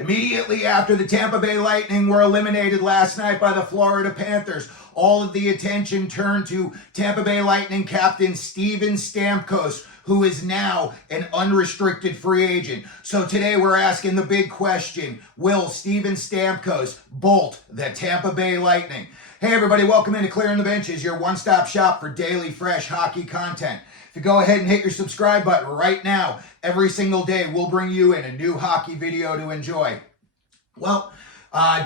Immediately after the Tampa Bay Lightning were eliminated last night by the Florida Panthers, all of the attention turned to Tampa Bay Lightning captain Steven Stamkos, who is now an unrestricted free agent. So today we're asking the big question, will Steven Stamkos bolt the Tampa Bay Lightning? Hey everybody, welcome into Clearing the Benches, your one-stop shop for daily fresh hockey content. If you go ahead and hit your subscribe button right now, every single day we'll bring you in a new hockey video to enjoy. Well,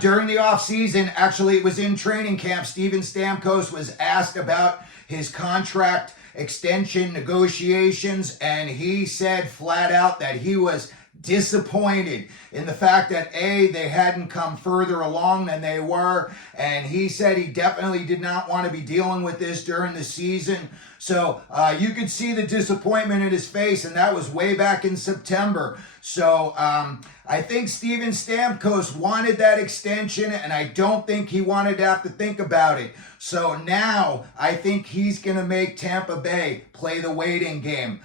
during the offseason, actually it was in training camp, Steven Stamkos was asked about his contract extension negotiations, and he said flat out that he was disappointed in the fact that they hadn't come further along than they were, and he said he definitely did not want to be dealing with this during the season. So you could see the disappointment in his face, and that was way back in September. So I think Steven Stamkos wanted that extension, and I don't think he wanted to have to think about it. So now I think he's going to make Tampa Bay play the waiting game.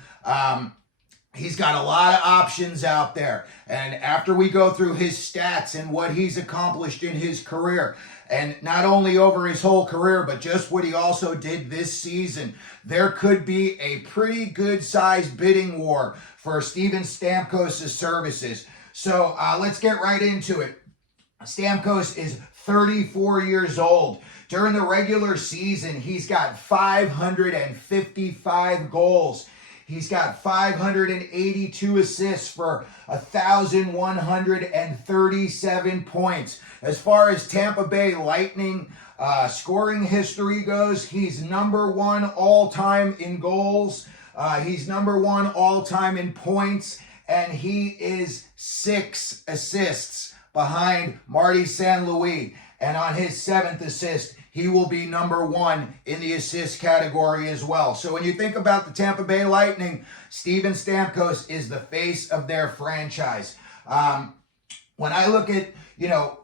He's got a lot of options out there. And after we go through his stats and what he's accomplished in his career, and not only over his whole career, but just what he also did this season, there could be a pretty good-sized bidding war for Steven Stamkos' services. So let's get right into it. Stamkos is 34 years old. During the regular season, he's got 555 goals. He's got 582 assists for 1,137 points. As far as Tampa Bay Lightning scoring history goes, he's number one all-time in goals. He's number one all-time in points. And he is 6 assists behind Marty St. Louis. And on his 7th assist, he will be number one in the assist category as well. So when you think about the Tampa Bay Lightning, Steven Stamkos is the face of their franchise. When I look at,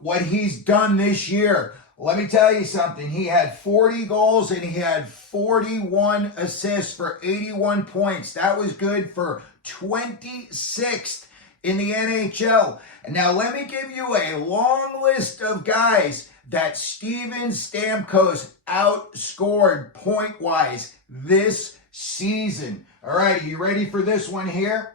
what he's done this year, let me tell you something. He had 40 goals and he had 41 assists for 81 points. That was good for 26th in the NHL. And now let me give you a long list of guys that Steven Stamkos outscored point-wise this season. All right, you ready for this one here?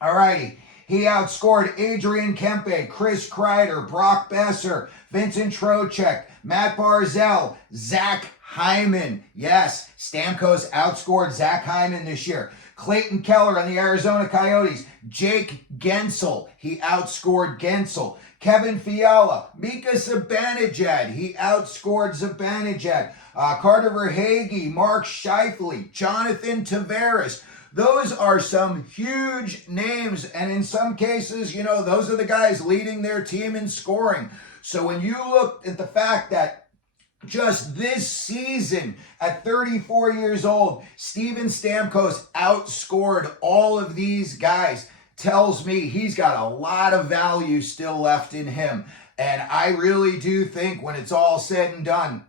All righty. He outscored Adrian Kempe, Chris Kreider, Brock Besser, Vincent Trocheck, Matt Barzal, Zach Hyman. Yes, Stamkos outscored Zach Hyman this year. Clayton Keller on the Arizona Coyotes. Jake Guentzel, he outscored Guentzel. Kevin Fiala, Mika Zibanejad, he outscored Zibanejad. Carter Verhage, Mark Scheiffle, Jonathan Tavares. Those are some huge names, and in some cases, those are the guys leading their team in scoring. So when you look at the fact that just this season, at 34 years old, Steven Stamkos outscored all of these guys, tells me he's got a lot of value still left in him. And I really do think when it's all said and done,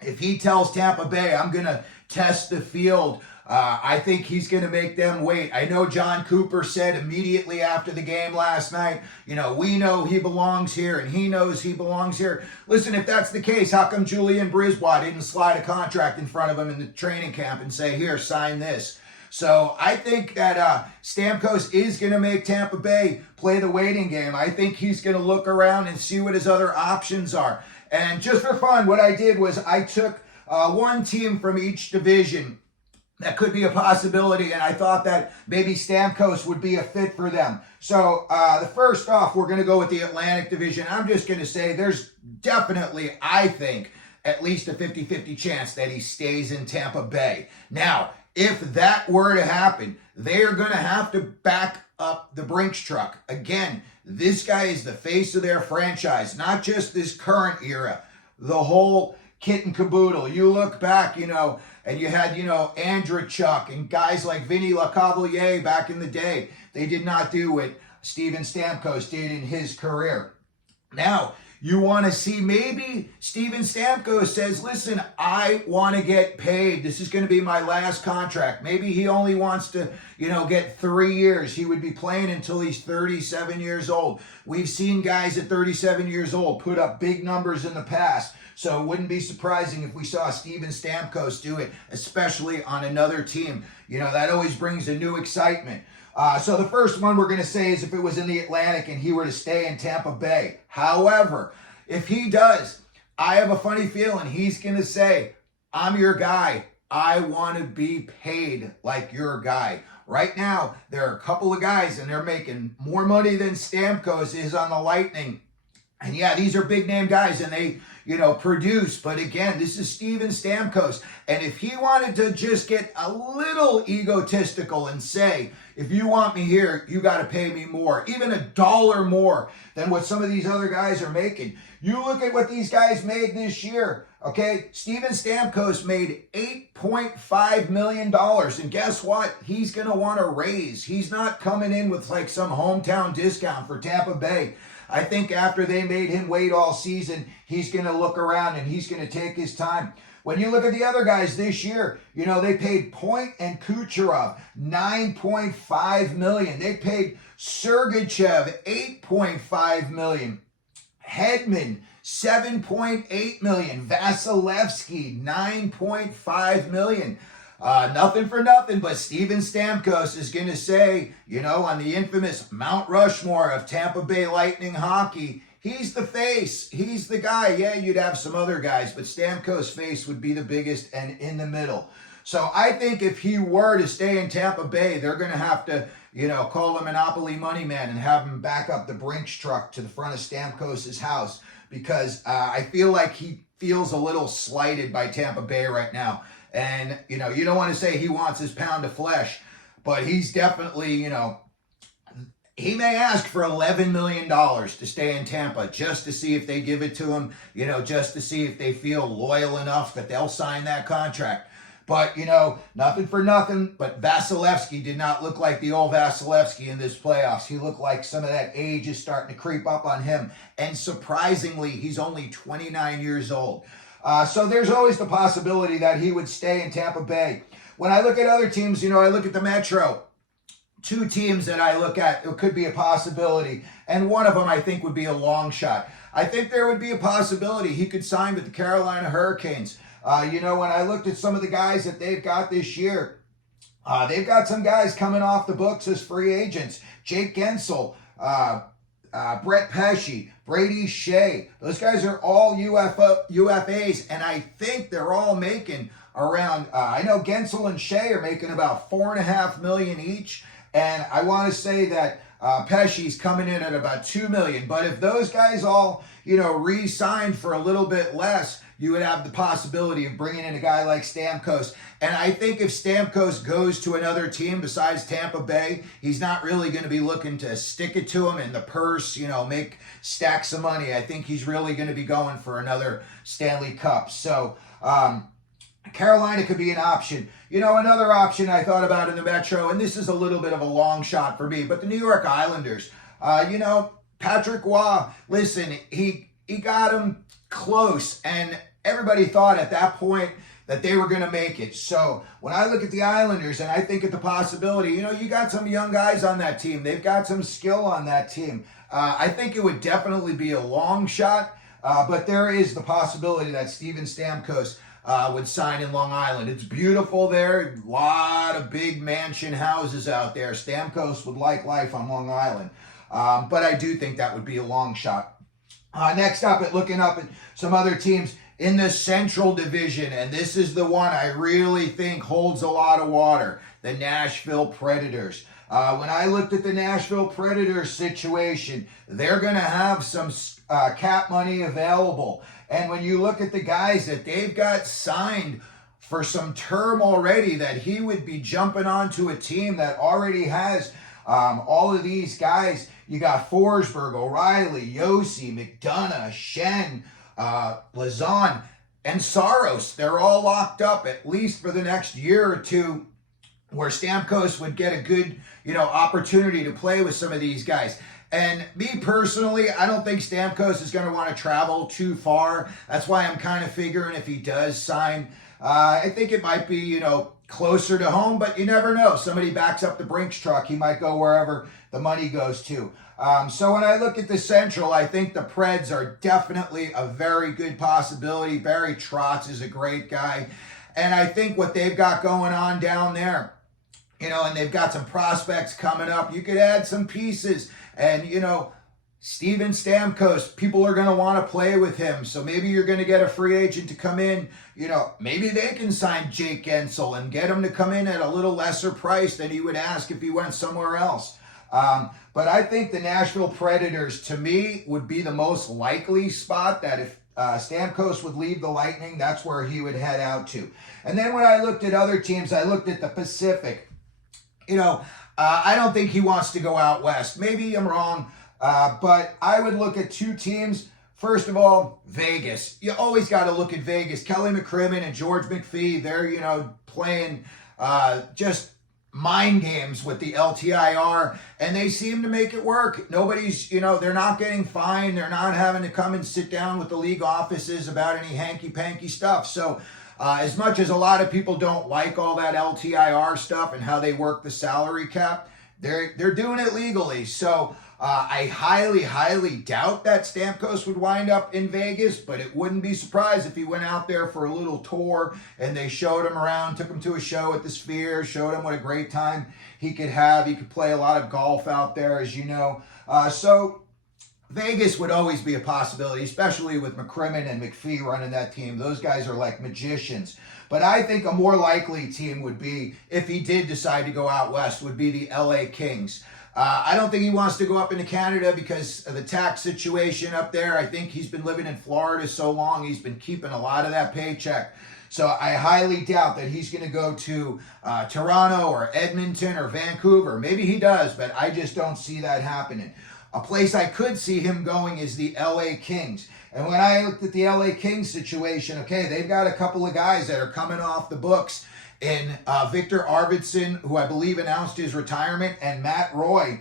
if he tells Tampa Bay, I'm going to test the field, I think he's going to make them wait. I know John Cooper said immediately after the game last night, we know he belongs here and he knows he belongs here. Listen, if that's the case, how come Julien Brisebois didn't slide a contract in front of him in the training camp and say, here, sign this? So I think that Stamkos is going to make Tampa Bay play the waiting game. I think he's going to look around and see what his other options are. And just for fun, what I did was I took one team from each division that could be a possibility, and I thought that maybe Stamkos would be a fit for them. So the first off, we're going to go with the Atlantic Division. I'm just going to say there's definitely, I think, at least a 50-50 chance that he stays in Tampa Bay. Now, if that were to happen, they are going to have to back up the Brinks truck. Again, this guy is the face of their franchise, not just this current era, the whole kit and caboodle. You look back, and you had, Andrechuk and guys like Vinny Lecavalier back in the day. They did not do what Steven Stamkos did in his career. Now, You want to see maybe Steven Stamkos says, listen, I want to get paid. This is going to be my last contract. Maybe he only wants to, get 3 years. He would be playing until he's 37 years old. We've seen guys at 37 years old put up big numbers in the past. So it wouldn't be surprising if we saw Steven Stamkos do it, especially on another team. That always brings a new excitement. So the first one we're going to say is if it was in the Atlantic and he were to stay in Tampa Bay. However, if he does, I have a funny feeling he's going to say, I'm your guy. I want to be paid like your guy. Right now, there are a couple of guys and they're making more money than Stamkos is on the Lightning. And yeah, these are big name guys and they, produce. But again, this is Steven Stamkos. And if he wanted to just get a little egotistical and say, if you want me here, you got to pay me more, even $1 more than what some of these other guys are making. You look at what these guys made this year, okay? Steven Stamkos made $8.5 million. And guess what? He's going to want a raise. He's not coming in with like some hometown discount for Tampa Bay. I think after they made him wait all season, he's going to look around and he's going to take his time. When you look at the other guys this year, they paid Point and Kucherov $9.5 million. They paid Sergachev $8.5 million. Hedman $7.8 million. Vasilevsky $9.5 million. Nothing for nothing, but Steven Stamkos is going to say, on the infamous Mount Rushmore of Tampa Bay Lightning hockey, he's the face. He's the guy. Yeah, you'd have some other guys, but Stamkos' face would be the biggest and in the middle. So I think if he were to stay in Tampa Bay, they're going to have to, call him Monopoly Money Man and have him back up the Brinks truck to the front of Stamkos' house because I feel like he feels a little slighted by Tampa Bay right now. And, you don't want to say he wants his pound of flesh, but he's definitely, he may ask for $11 million to stay in Tampa just to see if they give it to him, just to see if they feel loyal enough that they'll sign that contract. But, nothing for nothing, but Vasilevsky did not look like the old Vasilevsky in this playoffs. He looked like some of that age is starting to creep up on him. And surprisingly, he's only 29 years old. So there's always the possibility that he would stay in Tampa Bay. When I look at other teams, I look at the Metro. Two teams that I look at, it could be a possibility. And one of them I think would be a long shot. I think there would be a possibility he could sign with the Carolina Hurricanes. When I looked at some of the guys that they've got this year, they've got some guys coming off the books as free agents. Jake Guentzel, Brett Pesce, Brady Shea. Those guys are all UFAs, and I think they're all making around, I know Guentzel and Shea are making about $4.5 million each, and I want to say that Pesce's coming in at about $2 million. But if those guys all, re-signed for a little bit less, you would have the possibility of bringing in a guy like Stamkos. And I think if Stamkos goes to another team besides Tampa Bay, he's not really going to be looking to stick it to him in the purse, make stacks of money. I think he's really going to be going for another Stanley Cup. So Carolina could be an option. Another option I thought about in the Metro, and this is a little bit of a long shot for me, but the New York Islanders. Patrick Waugh, listen, he got him close, and everybody thought at that point that they were going to make it. So when I look at the Islanders and I think of the possibility, you got some young guys on that team. They've got some skill on that team. I think it would definitely be a long shot, but there is the possibility that Steven Stamkos would sign in Long Island. It's beautiful there. A lot of big mansion houses out there. Stamkos would like life on Long Island. But I do think that would be a long shot. Next up, looking up at some other teams in the Central Division, and this is the one I really think holds a lot of water, the Nashville Predators. When I looked at the Nashville Predators situation, they're going to have some cap money available. And when you look at the guys that they've got signed for some term already, that he would be jumping onto a team that already has all of these guys. You got Forsberg, O'Reilly, Yossi, McDonough, Shen, Blazon, and Saros. They're all locked up at least for the next year or two, where Stamkos would get a good, opportunity to play with some of these guys. And me personally, I don't think Stamkos is going to want to travel too far. That's why I'm kind of figuring if he does sign, I think it might be, closer to home, but you never know. Somebody backs up the Brinks truck. He might go wherever the money goes to. So when I look at the Central, I think the Preds are definitely a very good possibility. Barry Trotz is a great guy. And I think what they've got going on down there, and they've got some prospects coming up. You could add some pieces. And, Steven Stamkos, people are going to want to play with him. So maybe you're going to get a free agent to come in. Maybe they can sign Jake Guentzel and get him to come in at a little lesser price than he would ask if he went somewhere else. But I think the Nashville Predators, to me, would be the most likely spot that if Stamkos would leave the Lightning, that's where he would head out to. And then when I looked at other teams, I looked at the Pacific. I don't think he wants to go out west. Maybe I'm wrong. But I would look at two teams. First of all, Vegas. You always got to look at Vegas. Kelly McCrimmon and George McPhee, they're, playing just mind games with the LTIR, and they seem to make it work. Nobody's, they're not getting fined. They're not having to come and sit down with the league offices about any hanky-panky stuff. So as much as a lot of people don't like all that LTIR stuff and how they work the salary cap, they're doing it legally. So I highly, highly doubt that Stamkos would wind up in Vegas, but it wouldn't be surprised if he went out there for a little tour and they showed him around, took him to a show at the Sphere, showed him what a great time he could have. He could play a lot of golf out there, as you know. So Vegas would always be a possibility, especially with McCrimmon and McPhee running that team. Those guys are like magicians. But I think a more likely team would be, if he did decide to go out west, would be the LA Kings. I don't think he wants to go up into Canada because of the tax situation up there. I think he's been living in Florida so long, he's been keeping a lot of that paycheck. So I highly doubt that he's going to go to Toronto or Edmonton or Vancouver. Maybe he does, but I just don't see that happening. A place I could see him going is the LA Kings. And when I looked at the LA Kings situation, okay, they've got a couple of guys that are coming off the books in Victor Arvidsson, who I believe announced his retirement, and Matt Roy.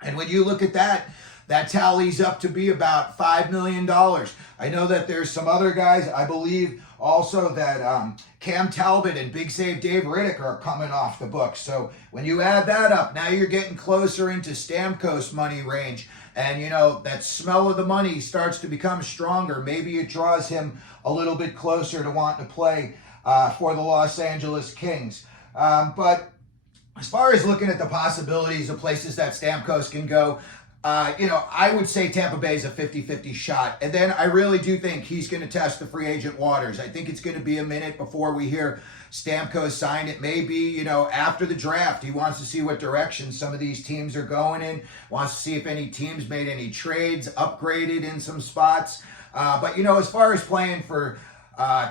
And when you look at that, that tallies up to be about $5 million. I know that there's some other guys, I believe also that Cam Talbot and Big Save Dave Riddick are coming off the books. So when you add that up, now you're getting closer into Stamkos money range. And, that smell of the money starts to become stronger. Maybe it draws him a little bit closer to wanting to play for the Los Angeles Kings. But as far as looking at the possibilities of places that Stamkos can go, I would say Tampa Bay is a 50-50 shot. And then I really do think he's going to test the free agent waters. I think it's going to be a minute before we hear Stamkos signed. It may be, after the draft. He wants to see what direction some of these teams are going in, wants to see if any teams made any trades, upgraded in some spots. But, as far as playing for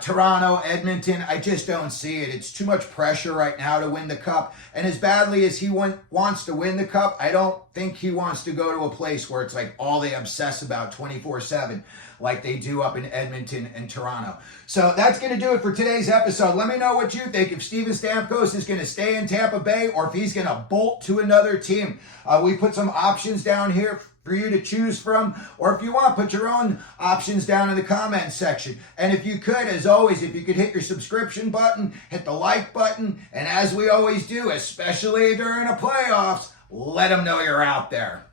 Toronto, Edmonton, I just don't see it. It's too much pressure right now to win the cup. And as badly as he wants to win the cup, I don't think he wants to go to a place where it's like all they obsess about 24/7 like they do up in Edmonton and Toronto. So that's going to do it for today's episode. Let me know what you think. If Steven Stamkos is going to stay in Tampa Bay or if he's going to bolt to another team. We put some options down here for you to choose from, or if you want, put your own options down in the comments section. And if you could, as always, if you could hit your subscription button, hit the like button, and as we always do, especially during the playoffs, let them know you're out there.